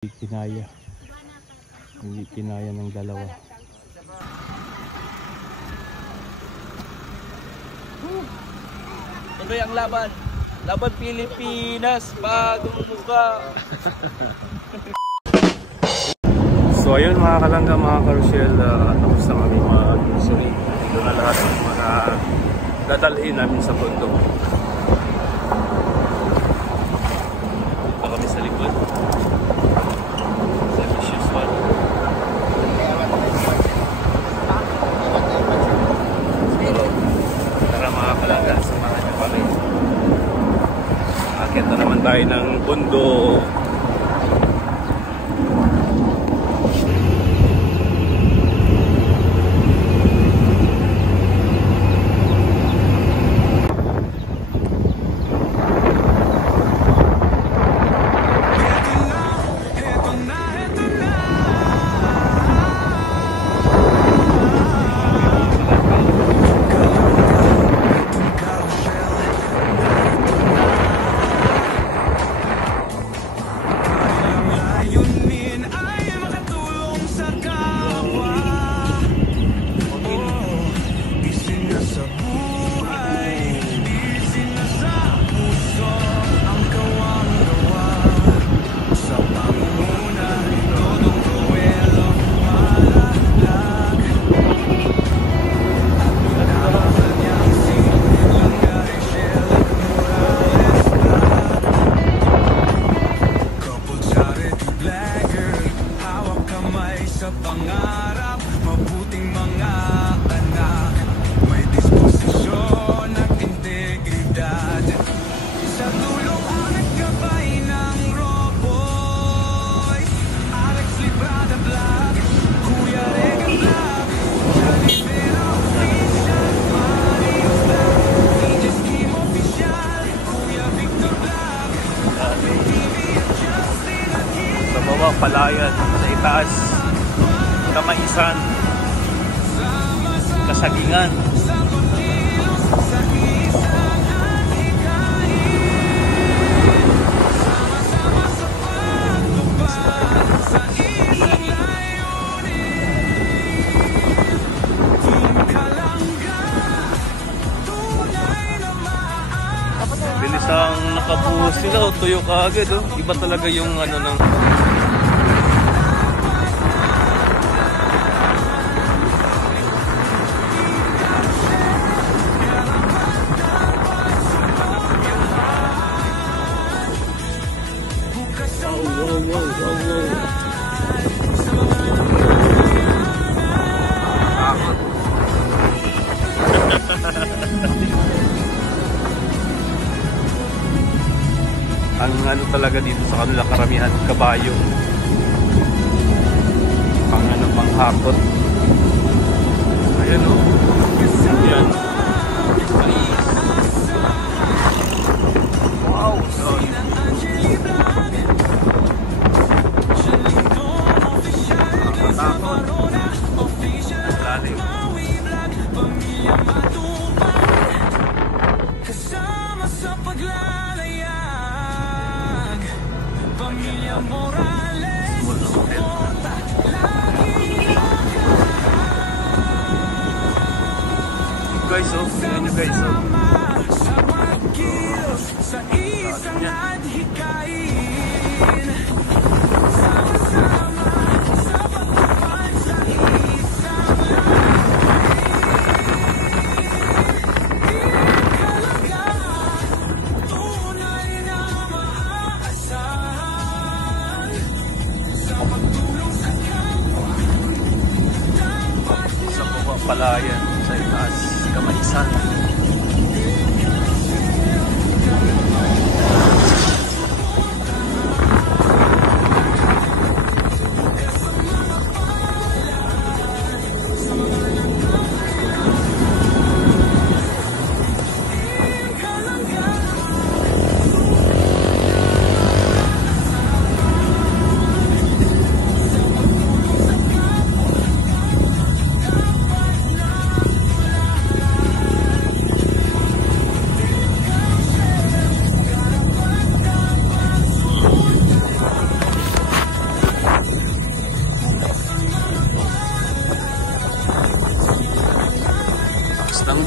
Kinaya. Hindi kinaya ng dalawa. Tuloy ang laban. Laban Pilipinas, bagong muka. So ayun mga kalangga, mga karusyel, tapos na kami mga grocery. Ito na lahat ng mga dadalhin namin sa bundok. Dito kami sa likod. Sa Vicious One. Tara mga kalangga, samahan niyo kami. Akit na naman tayo ng bundok. Palayan, sa itaas, Kamaisan, Kasagingan. Bilis ang nakabuhos nila, tuyo ka agad, oh. Iba talaga yung ano ng ang ano talaga dito sa kanila, karamihan kabayo, pang ano, pang hakot. Ayan, oh. Ayan. Wow, son. Nakatakot. Lalim. Kasama sa paglalayag, Pamilya Morales, suporta lagi. Guys, oh, tingnan nyo guys, oh. Sa pagkilos, sa isang adhikain, sama-sama sa pagtupan sa isang lain. Tunay na maaasahan sa pagtulong sa kapwa. Sa baba Palayan, sa itaas Kamaisan.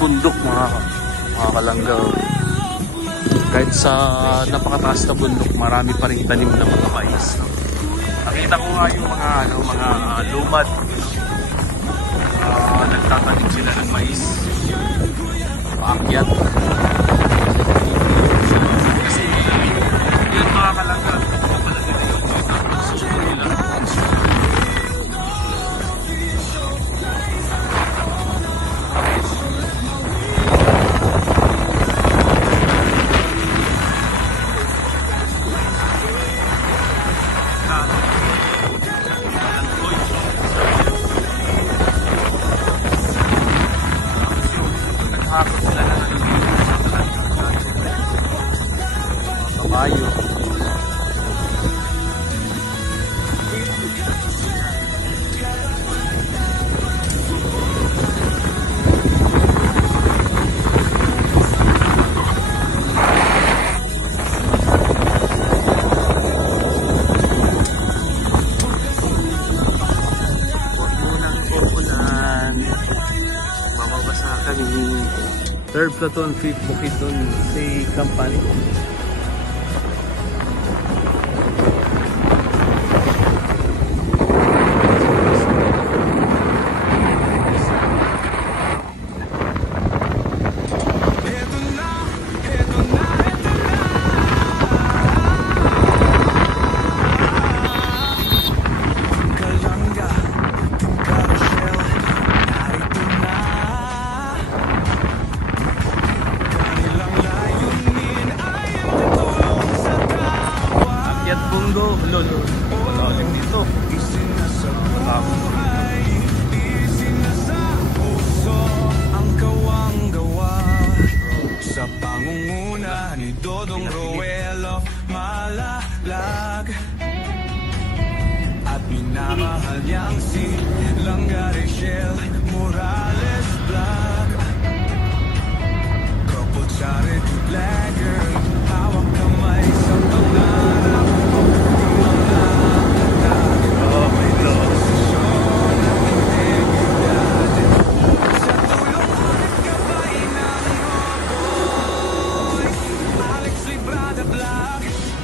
bundok mga kalangga. Kahit sa napakataas na bundok, marami pa rin tanim ng mga mais. Nakita ko nga yung mga lumad. Nagtatanim sila ng mais. Paakyat. Kasi yun mga kalangga, pala nila yung suko nila. Kabayo. Mababasa kami. 3rd Platoon, 5th Bukidnon Sea Company. Lolo, malalim dito. Ang kawang-gawa sa pangunguna ni Dodong Roelo Malalag at minamahal niyang si Langga Rachel Morales Blag. Couple charity blagger, hawak kamay sa pangarap. Kaluman.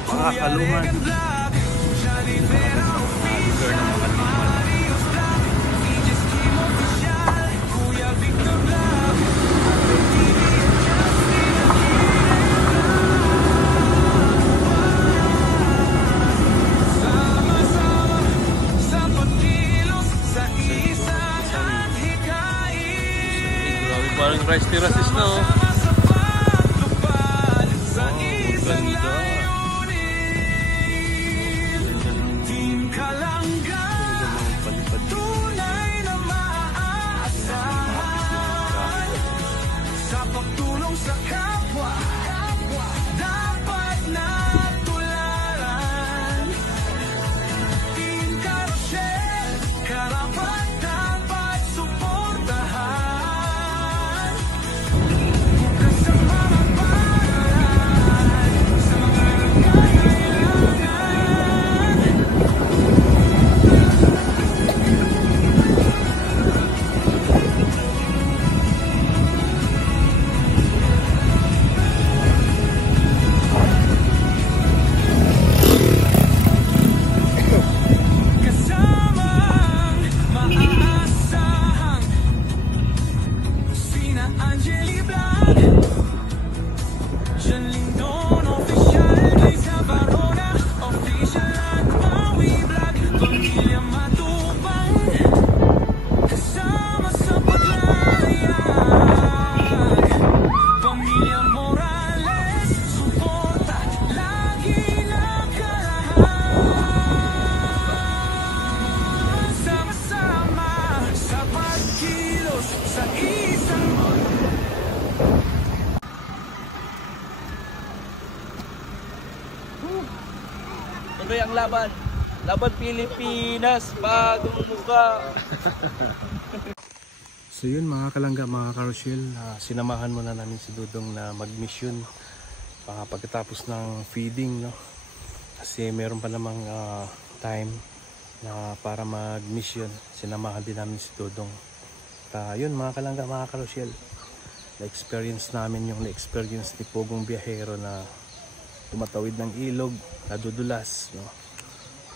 Lugar ng mga kaluman. Sama-sama sa pagkilos sa isang hikain. Grabe, parang rice terraces na oh. Ganda. Tunay na maaasahan sa pagtulong sa kapwa, dapat na tularan. Team Carousel, karapat dapat suportahan. Bukas sa pamamaraan sa mga nangangailangan. Tuloy ang laban. Laban Pilipinas, bagong muka. So yun mga kalangga, mga karosyel, sinamahan muna namin si Dudong na mag-mission pagkatapos ng feeding, no? Kasi meron pa namang time na para mag-mission. Sinamahan din namin si Dudong. Yun mga kalangga, mga karosyel, na-experience namin yung na-experience ni Pogong Biyahero na tumatawid ng ilog, nadudulas, no?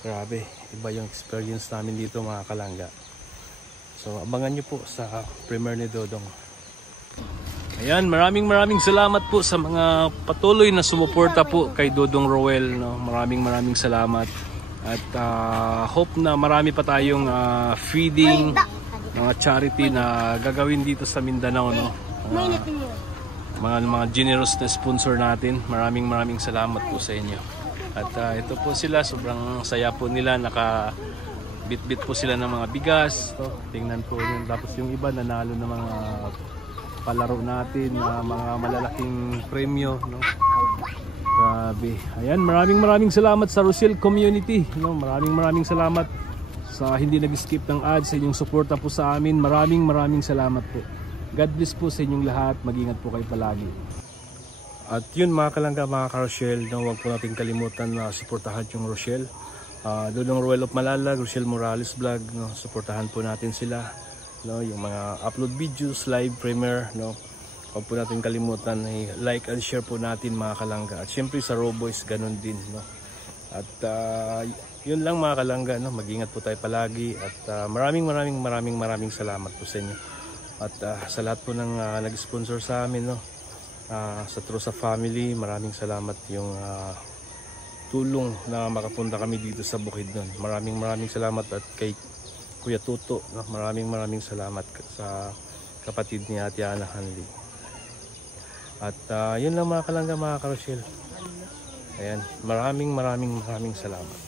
Grabe, iba yung experience namin dito mga kalangga. So abangan nyo po sa premiere ni Dodong. Ayan, maraming salamat po sa mga patuloy na sumuporta po kay Dodong Roel, no? Maraming salamat. At hope na marami pa tayong feeding, mga charity na gagawin dito sa Mindanao, no? Mga generous na sponsor natin. Maraming salamat po sa inyo. At ito po sila, sobrang saya po nila, naka-bit po sila ng mga bigas. Tingnan po yun. Tapos yung iba nanalo ng mga palaro natin, mga malalaking premyo, no? Grabe. Ayan, maraming salamat sa Rochelle community, no? Maraming salamat sa hindi nag-skip ng ads, sa inyong suporta po sa amin. Maraming salamat po. God bless po sa inyong lahat. Mag-ingat po kayo palagi. At yun mga kalangga, mga ka-Rochelle, no, huwag po natin kalimutan na suportahan yung Rochelle. Dodong Roel of Malalag, Rochelle Morales Vlog, no, suportahan po natin sila, no, yung mga upload videos, live premiere, no. Huwag po natin kalimutan like and share po natin mga kalangga. At syempre sa Roboys ganun din, no. At yun lang mga kalangga, no, mag-ingat po tayo palagi. At maraming salamat po sa inyo. At sa lahat po ng nag-sponsor sa amin, no. Sa Trosa family, maraming salamat yung tulong na makapunta kami dito sa Bukidnon. Maraming salamat. At kay Kuya Tuto, no? maraming salamat sa kapatid ni Ate Ana Hanli. At yun lang mga kalangga, mga ka-Rochelle. Ayan, maraming salamat.